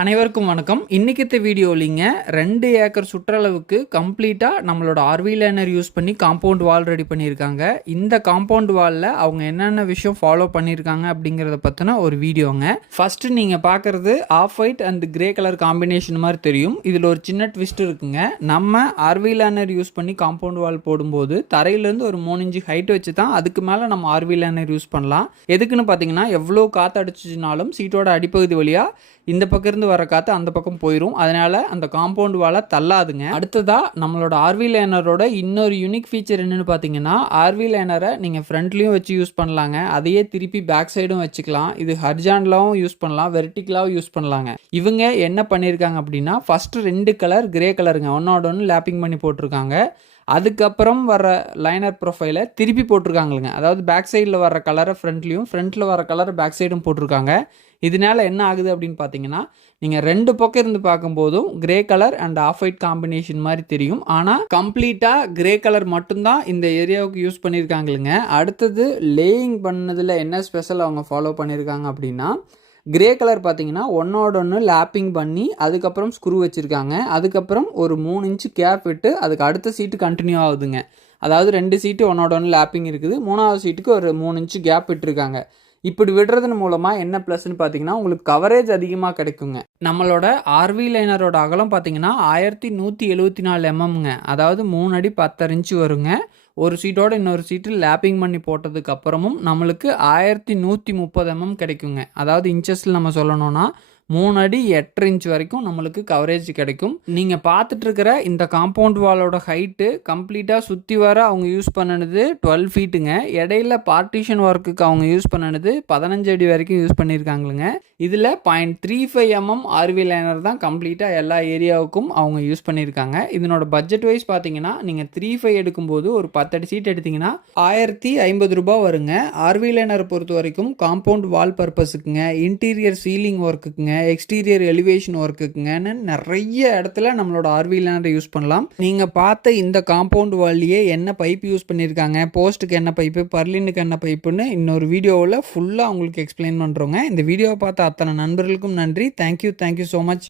அனைவருக்கும் வணக்கம். இன்னைக்கு வீடியோலிங்க 2 ஏக்கர் சுற்றளவுக்கு கம்ப்ளீட்டா நம்மளோட ஆர்வி லைனர் யூஸ் பண்ணி காம்பவுண்ட் வால் ரெடி பண்ணியிருக்காங்க. இந்த காம்பவுண்ட் வால்ல அவங்க என்னென்ன விஷயம் ஃபாலோ பண்ணியிருக்காங்க அப்படிங்கிறத பற்றின ஒரு வீடியோங்க. ஃபர்ஸ்ட் நீங்க பார்க்குறது off white and grey colour combination மாதிரி தெரியும். இதில் ஒரு சின்ன ட்விஸ்ட் இருக்குங்க. நம்ம ஆர்வி லைனர் யூஸ் பண்ணி காம்பவுண்ட் வால் போடும்போது தரையிலேருந்து ஒரு 3 இன்ச்சு ஹைட் வச்சு தான் அதுக்கு மேலே நம்ம ஆர்வி லைனர் யூஸ் பண்ணலாம். எதுக்குன்னு பார்த்தீங்கன்னா எவ்வளோ காற்று அடிச்சுனாலும் சீட்டோட அடிப்பகுதி வழியாக இந்த பக்கம் இருந்து வர காற்று அந்த பக்கம் போயிடும். அதனால அந்த காம்பவுண்ட் வாலை தள்ளாதுங்க. அடுத்ததா நம்மளோட ஆர்வி லைனரோட இன்னொரு யூனிக் ஃபீச்சர் என்னன்னு பார்த்தீங்கன்னா, ஆர்வி லைனரை நீங்கள் ஃப்ரண்ட்லையும் வச்சு யூஸ் பண்ணலாங்க. அதையே திருப்பி பேக் சைடும் வச்சுக்கலாம். இது ஹரிசாண்டலாகவும் யூஸ் பண்ணலாம், வெர்டிக்கலாகவும் யூஸ் பண்ணலாங்க. இவங்க என்ன பண்ணியிருக்காங்க அப்படின்னா, ஃபர்ஸ்ட் 2 கலர் கிரே கலருங்க ஒன்னோட ஒன்று லேப்பிங் பண்ணி போட்டிருக்காங்க. அதுக்கப்புறம் வர லைனர் ப்ரொஃபைலை திருப்பி போட்டிருக்காங்களுங்க. அதாவது பேக் சைடில் வர கலரை ஃப்ரண்ட்லையும் ஃப்ரண்ட்டில் வர கலரை பேக் சைடும் போட்டிருக்காங்க. இதனால என்ன ஆகுது அப்படின்னு பார்த்தீங்கன்னா, நீங்கள் 2 பக்கம் இருந்து பார்க்கும்போதும் grey colour and half white combination மாதிரி தெரியும். ஆனால் கம்ப்ளீட்டாக கிரே கலர் மட்டும்தான் இந்த ஏரியாவுக்கு யூஸ் பண்ணியிருக்காங்களுங்க. அடுத்தது லேயிங் பண்ணதில் என்ன ஸ்பெஷல் அவங்க ஃபாலோ பண்ணியிருக்காங்க அப்படின்னா, கிரே கலர் பார்த்தீங்கன்னா ஒன்னோட ஒன்று லேப்பிங் பண்ணி அதுக்கப்புறம் ஸ்க்ரூ வச்சுருக்காங்க. அதுக்கப்புறம் ஒரு 3 இன்ச்சு கேப் விட்டு அதுக்கு அடுத்த சீட்டு கண்டினியூ ஆகுதுங்க. அதாவது 2 சீட்டு ஒன்னோட ஒன்று லேப்பிங் இருக்குது, 3வது சீட்டுக்கு ஒரு 3 இன்ச்சு கேப் விட்டுருக்காங்க. இப்படி விடுறதன் மூலமாக என்ன ப்ளஸ்ன்னு பார்த்தீங்கன்னா, உங்களுக்கு கவரேஜ் அதிகமாக கிடைக்குங்க. நம்மளோட ஆர்வி லைனரோட அகலம் பார்த்தீங்கன்னா 1174 எம்எம்ங்க. அதாவது 3 அடி 10 இன்ச்சு வருங்க. ஒரு சீட்டோட இன்னொரு சீட்டு லேப்பிங் பண்ணி போட்டதுக்கு அப்புறமும் நம்மளுக்கு 1130 எம்எம் கிடைக்குங்க. அதாவது இன்ச்சஸில் நம்ம சொல்லணும்னா 3 அடி 8 இன்ச் வரைக்கும் நம்மளுக்கு கவரேஜ் கிடைக்கும். நீங்கள் பார்த்துட்டு இருக்கிற இந்த காம்பவுண்ட் வாலோட ஹைட்டு கம்ப்ளீட்டாக சுற்றி வர அவங்க யூஸ் பண்ணினது 12 ஃபீட்டுங்க. இடையில பார்ட்டிஷன் ஒர்க்குக்கு அவங்க யூஸ் பண்ணினது 15 அடி வரைக்கும் யூஸ் பண்ணியிருக்காங்களுங்க. இதில் 0.35 எம்எம் ஆர்வி லைனர் தான் கம்ப்ளீட்டாக எல்லா ஏரியாவுக்கும் அவங்க யூஸ் பண்ணியிருக்காங்க. இதனோட பட்ஜெட் வைஸ் பார்த்தீங்கன்னா, நீங்கள் 3.5 எடுக்கும்போது ஒரு 10 அடி சீட் எடுத்திங்கன்னா 1050 ரூபாய் வருங்க. ஆர்வி லைனரை பொறுத்த வரைக்கும் காம்பவுண்ட் வால் பர்பஸுக்குங்க, இன்டீரியர் சீலிங் ஒர்க்குக்குங்க, எக்ஸ்டீரியர் எலிவேஷன் ஒர்க்குக்குங்கன்னு நிறைய இடத்துல நம்மளோட ஆர்வி லைனரை யூஸ் பண்ணலாம். நீங்கள் பார்த்த இந்த காம்பவுண்ட் வால்லையே என்ன பைப் யூஸ் பண்ணியிருக்காங்க, போஸ்ட்டுக்கு என்ன பைப்பு, பர்லினுக்கு என்ன பைப்புன்னு இன்னொரு வீடியோவில் ஃபுல்லாக உங்களுக்கு எக்ஸ்பிளைன் பண்ணுறோங்க. இந்த வீடியோவை பார்த்த அத்தனை நண்பர்களுக்கும் நன்றி. Thank you so much.